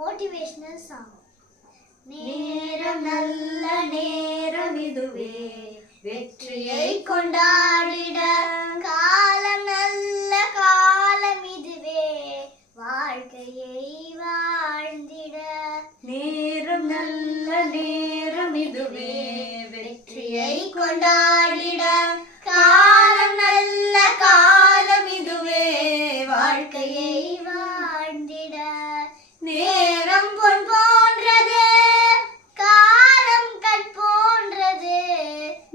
motivational song. நேரம் நல்ல நேரம் இதுவே வெற்றியை கொண்டாடிட காலம் நல்ல காலம் இதுவே வாழ்க்கையை வாழ்ந்திட நேரம் நல்ல நேரம் இதுவே வெற்றியை கொண்டாடிட காலம் நல்ல காலம் இதுவே வாழ்க்கையை வாழ்ந்திட நேரம் பொன் போன்றது காலம் கண் போன்றது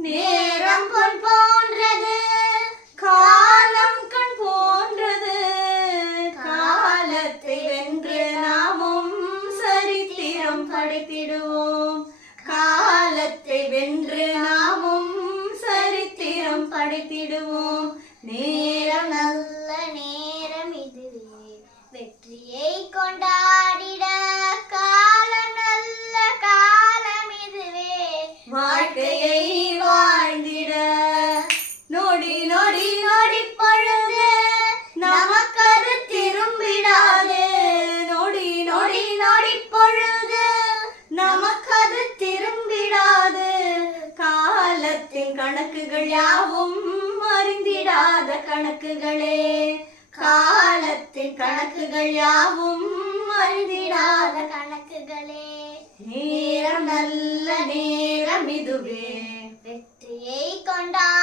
நேரம் பொன் போன்றது காலம் கண் போன்றது காலத்தை வென்று நாமும் சரித்திரம் படைத்திடுவோம் காலத்தை வென்று நாமும் சரித்திரம் படைத்திடுவோம் நேரம் நல்ல நேரம் இதுவே வெற்றியை கொண்டாடிட காலம் நல்ல காலம் இதுவே வாழ்க்கையை வாழ்ந்திட நொடி நொடி நொடி பொழுது நமக்கது திரும்பிடாது நொடி நொடி நொடி பொழுது நமக்கது திரும்பிடாது காலத்தின் கணக்குகள் யாவும் அறிந்திடாத கணக்குகளே காலத்தின் கணக்குகள் யாவும் அறிந்திடாத கணக்குகளே நேரம் நல்ல நேரம் இதுவே வெற்றியை கொண்டாடிட